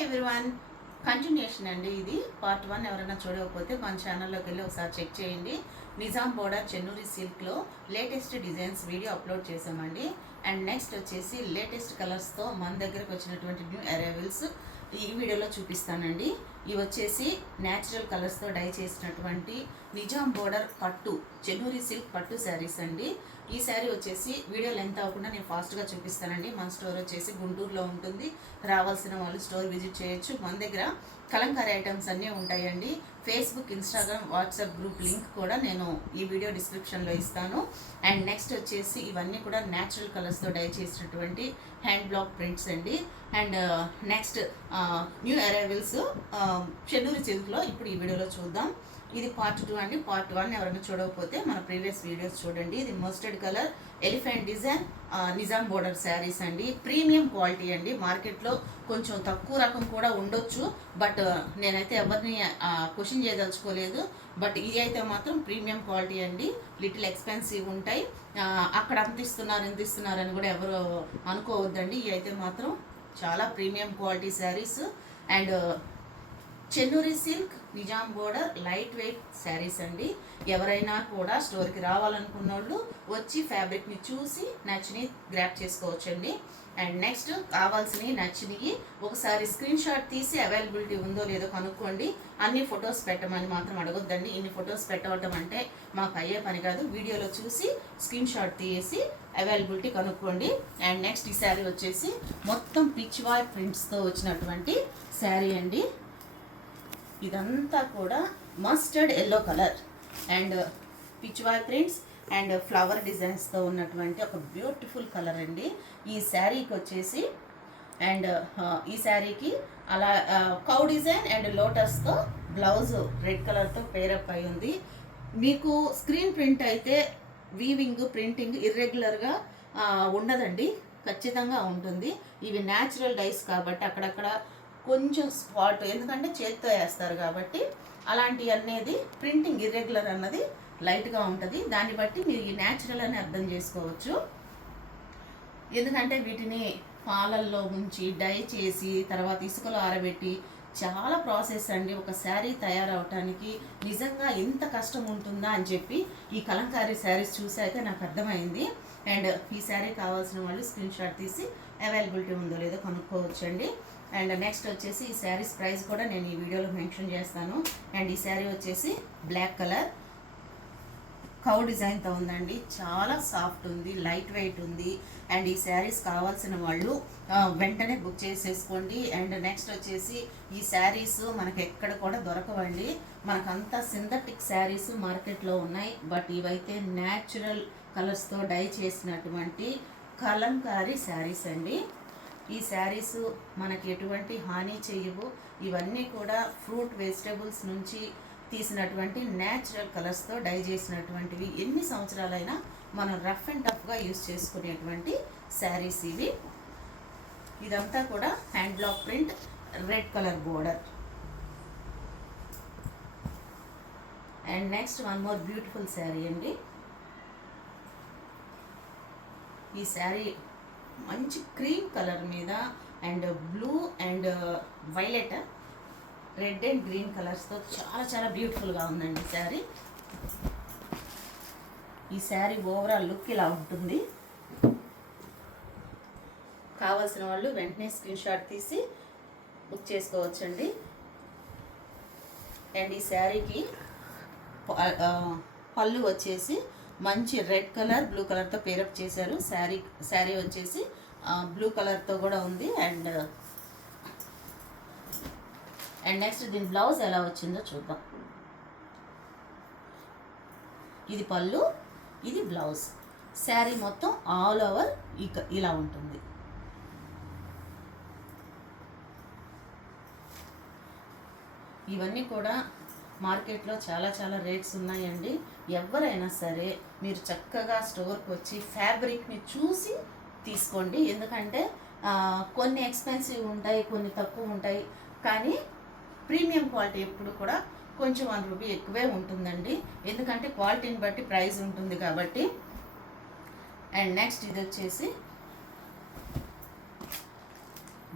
Hi everyone, continuation అండి. ఇది part 1. ఎవరైనా చూడకపోతే మన ఛానల్లోకి వెళ్ళి ఒకసారి చెక్ చేయండి. నిజాం బోర్డర్ చెన్నూరి సిల్క్లో లేటెస్ట్ డిజైన్స్ వీడియో అప్లోడ్ చేసామండి. అండ్ నెక్స్ట్ వచ్చేసి లేటెస్ట్ కలర్స్తో మన దగ్గరకు వచ్చినటువంటి న్యూ అరైవల్స్ ఈ వీడియోలో చూపిస్తానండి. ఇవి వచ్చేసి న్యాచురల్ కలర్స్తో డై చేసినటువంటి నిజాం బోర్డర్ పట్టు చెన్నూరి సిల్క్ పట్టు శారీస్ అండి. ఈ శారీ వచ్చేసి వీడియో లెంత్ అవ్వకుండా నేను ఫాస్ట్గా చూపిస్తానండి. మన స్టోర్ వచ్చేసి గుంటూరులో ఉంటుంది. రావాల్సిన వాళ్ళు స్టోర్ విజిట్ చేయొచ్చు. మన దగ్గర కలంకారీ ఐటమ్స్ అన్నీ ఉంటాయండి. Facebook, Instagram, WhatsApp group link కూడా నేను ఈ వీడియో డిస్క్రిప్షన్లో ఇస్తాను. అండ్ నెక్స్ట్ వచ్చేసి ఇవన్నీ కూడా న్యాచురల్ కలర్స్తో డై చేసినటువంటి హ్యాండ్ బ్లాక్ ప్రింట్స్ అండి. And next new arrivals Chennuri సిల్క్లో ఇప్పుడు ఈ వీడియోలో చూద్దాం. ఇది పార్ట్ 2 అండి. పార్ట్ 1 ఎవరైనా చూడకపోతే మన ప్రీవియస్ వీడియోస్ చూడండి. ఇది mustard colour elephant design Nizam border saris అండి. ప్రీమియం క్వాలిటీ అండి. మార్కెట్లో కొంచెం తక్కువ రకం కూడా ఉండొచ్చు, బట్ నేనైతే ఎవరిని క్వశ్చన్ చేయదలుచుకోలేదు. బట్ ఇది అయితే మాత్రం ప్రీమియం క్వాలిటీ అండి. లిటిల్ ఎక్స్పెన్సివ్ ఉంటాయి. అక్కడ అంత ఇస్తున్నారు అని కూడా ఎవరు అనుకోవద్దండి. ఇవి అయితే మాత్రం చాలా premium quality saris. And Chennuri silk Nizam border light weight saris అండి. ఎవరైనా కూడా స్టోర్కి రావాలనుకున్న వాళ్ళు వచ్చి ఫ్యాబ్రిక్ని చూసి నచ్చిని గ్రాప్ చేసుకోవచ్చండి. అండ్ నెక్స్ట్ కావాల్సినవి నచ్చినవి ఒకసారి స్క్రీన్ షాట్ తీసి అవైలబిలిటీ ఉందో లేదో కనుక్కోండి. అన్ని ఫొటోస్ పెట్టమని మాత్రం అడగొద్దండి. ఇన్ని ఫొటోస్ పెట్టవటం అంటే మాకు అయ్యే పని కాదు. వీడియోలో చూసి స్క్రీన్ షాట్ తీసి అవైలబిలిటీ కనుక్కోండి. అండ్ నెక్స్ట్ ఈ శారీ వచ్చేసి మొత్తం పిచ్ వాయ్ ప్రింట్స్తో వచ్చినటువంటి శారీ అండి. ఇదంతా కూడా mustard yellow colour and pitch వాయ్ ప్రింట్స్ అండ్ ఫ్లవర్ డిజైన్స్తో ఉన్నటువంటి ఒక బ్యూటిఫుల్ కలర్ అండి ఈ శారీకి వచ్చేసి. అండ్ ఈ శారీకి అలా కౌ డిజైన్ అండ్ లోటస్తో బ్లౌజ్ రెడ్ కలర్తో పేరప్ అయి ఉంది. మీకు స్క్రీన్ ప్రింట్ అయితే వీవింగ్ ప్రింటింగ్ ఇర్రెగ్యులర్గా ఉండదండి, ఖచ్చితంగా ఉంటుంది. ఇవి న్యాచురల్ డైస్ కాబట్టి అక్కడక్కడ కొంచెం స్పాట్, ఎందుకంటే చేతితో వేస్తారు కాబట్టి అలాంటి అనేది ప్రింటింగ్ ఇర్రెగ్యులర్ అన్నది లైట్గా ఉంటుంది. దాన్ని బట్టి మీరు ఈ న్యాచురల్ అని అర్థం చేసుకోవచ్చు. ఎందుకంటే వీటిని పాలల్లో ఉంచి డై చేసి తర్వాత ఇసుకలో ఆరబెట్టి చాలా ప్రాసెస్ అండి. ఒక శారీ తయారవటానికి నిజంగా ఇంత కష్టం ఉంటుందా అని చెప్పి ఈ కలంకారీ శారీస్ చూసాక నాకు అర్థమైంది. అండ్ ఈ శారీ కావాల్సిన వాళ్ళు స్క్రీన్ షాట్ తీసి అవైలబిలిటీ ఉందో లేదో కనుక్కోవచ్చండి. అండ్ నెక్స్ట్ వచ్చేసి ఈ శారీస్ ప్రైస్ కూడా నేను ఈ వీడియోలో మెన్షన్ చేస్తాను. అండ్ ఈ శారీ వచ్చేసి బ్లాక్ కలర్ కౌ డిజైన్తో ఉందండి. చాలా సాఫ్ట్ ఉంది, లైట్ వెయిట్ ఉంది. అండ్ ఈ శారీస్ కావాల్సిన వాళ్ళు వెంటనే బుక్ చేసేసుకోండి. అండ్ నెక్స్ట్ వచ్చేసి ఈ శారీస్ మనకు ఎక్కడ కూడా దొరకవండి. మనకంతా సింథటిక్ శారీస్ మార్కెట్లో ఉన్నాయి, బట్ ఇవైతే న్యాచురల్ కలర్స్తో డై చేసినటువంటి కలంకారీ శారీస్ అండి. ఈ శారీస్ మనకి ఎటువంటి హాని చేయవు. ఇవన్నీ కూడా ఫ్రూట్ వెజిటేబుల్స్ నుంచి తీసినటువంటి న్యాచురల్ కలర్స్తో డై చేసినటువంటివి. ఎన్ని సంవత్సరాలైనా మనం రఫ్ అండ్ టఫ్గా యూజ్ చేసుకునేటువంటి శారీస్ ఇవి. ఇదంతా కూడా hand block print red colour border. And next one more beautiful sari అండి. ఈ శారీ మంచి క్రీమ్ కలర్ మీద and blue and violet, red and green కలర్స్తో చాలా చాలా బ్యూటిఫుల్గా ఉందండి శారీ. ఈ శారీ ఓవరాల్ లుక్ ఇలా ఉంటుంది. కావాల్సిన వాళ్ళు వెంటనే స్క్రీన్ షాట్ తీసి బుక్ చేసుకోవచ్చండి. అండ్ ఈ శారీకి పళ్ళు వచ్చేసి మంచి రెడ్ కలర్ బ్లూ కలర్తో పేరప్ చేశారు. శారీ వచ్చేసి బ్లూ కలర్తో కూడా ఉంది. అండ్ నెక్స్ట్ దీని బ్లౌజ్ ఎలా వచ్చిందో చూద్దాం. ఇది పళ్ళు, ఇది బ్లౌజ్. శారీ మొత్తం ఆల్ ఓవర్ ఇలా ఉంటుంది. ఇవన్నీ కూడా మార్కెట్లో చాలా చాలా రేట్స్ ఉన్నాయండి. ఎవరైనా సరే మీరు చక్కగా స్టోర్కి వచ్చి ఫ్యాబ్రిక్ని చూసి తీసుకోండి. ఎందుకంటే కొన్ని ఎక్స్పెన్సివ్ ఉంటాయి, కొన్ని తక్కువ ఉంటాయి, కానీ ప్రీమియం క్వాలిటీ ఎప్పుడు కూడా కొంచెం ₹1 ఎక్కువే ఉంటుందండి. ఎందుకంటే క్వాలిటీని బట్టి ప్రైస్ ఉంటుంది కాబట్టి. అండ్ నెక్స్ట్ ఇది వచ్చేసి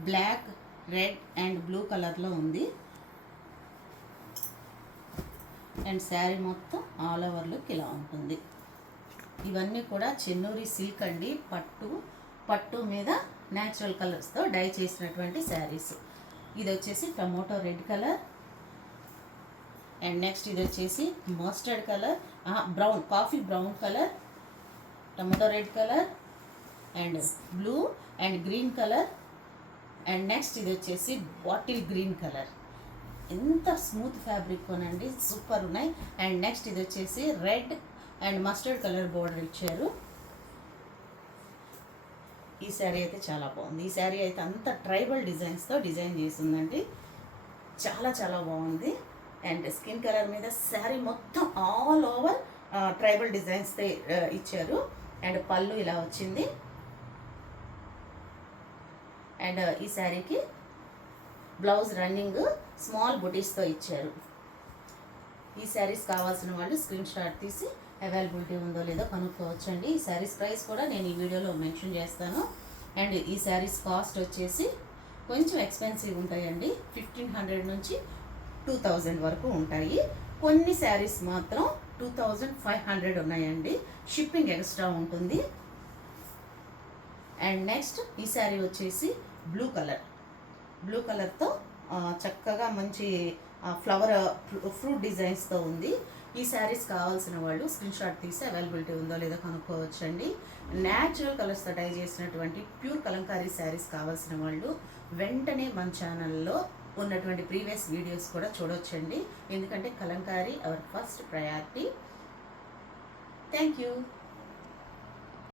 బ్లాక్ రెడ్ అండ్ బ్లూ కలర్లో ఉంది. అండ్ శారీ మొత్తం ఆల్ ఓవర్ లుక్ ఇలా ఉంటుంది. ఇవన్నీ కూడా చెన్నూరి సిల్క్ అండి. పట్టు మీద న్యాచురల్ కలర్స్తో డై చేసినటువంటి శారీస్. ఇది వచ్చేసి tomato red colour. And next ఇది వచ్చేసి mustard colour, coffee brown colour, tomato red colour and blue and green colour. And next ఇది వచ్చేసి బాటిల్ గ్రీన్ కలర్. ఎంత స్మూత్ ఫ్యాబ్రిక్ కొనండి, సూపర్ ఉన్నాయి. అండ్ నెక్స్ట్ ఇది వచ్చేసి red and mustard colour border ఇచ్చారు. ఈ శారీ అయితే చాలా బాగుంది. ఈ శారీ అయితే అంత ట్రైబల్ డిజైన్స్తో డిజైన్ చేసిందండి. చాలా చాలా బాగుంది. అండ్ స్కిన్ కలర్ మీద శారీ మొత్తం ఆల్ ఓవర్ ట్రైబల్ డిజైన్స్తో ఇచ్చారు. అండ్ పళ్ళు ఇలా వచ్చింది. అండ్ ఈ శారీకి బ్లౌజ్ రన్నింగ్ స్మాల్ బుటీస్తో ఇచ్చారు. ఈ శారీస్ కావాల్సిన వాళ్ళు స్క్రీన్ షాట్ తీసి అవైలబిలిటీ ఉందో లేదో కనుక్కోవచ్చండి. ఈ శారీస్ ప్రైస్ కూడా నేను ఈ వీడియోలో మెన్షన్ చేస్తాను. అండ్ ఈ శారీస్ కాస్ట్ వచ్చేసి కొంచెం ఎక్స్పెన్సివ్ ఉంటాయండి. 1500 నుంచి 2000 వరకు ఉంటాయి. కొన్ని శారీస్ మాత్రం 2500 ఉన్నాయండి. షిప్పింగ్ ఎక్స్ట్రా ఉంటుంది. అండ్ నెక్స్ట్ ఈ శారీ వచ్చేసి బ్లూ కలర్తో చక్కగా మంచి ఫ్రూట్ డిజైన్స్తో ఉంది. ఈ శారీస్ కావాల్సిన వాళ్ళు స్క్రీన్ షాట్ తీసి అవైలబిలిటీ ఉందో లేదో కనుక్కోవచ్చండి. న్యాచురల్ కలర్స్తో డై చేసినటువంటి ప్యూర్ కలంకారీ శారీస్ కావాల్సిన వాళ్ళు వెంటనే మన ఛానల్లో ఉన్నటువంటి ప్రీవియస్ వీడియోస్ కూడా చూడొచ్చండి. ఎందుకంటే Kalamkari our first priority. Thank you.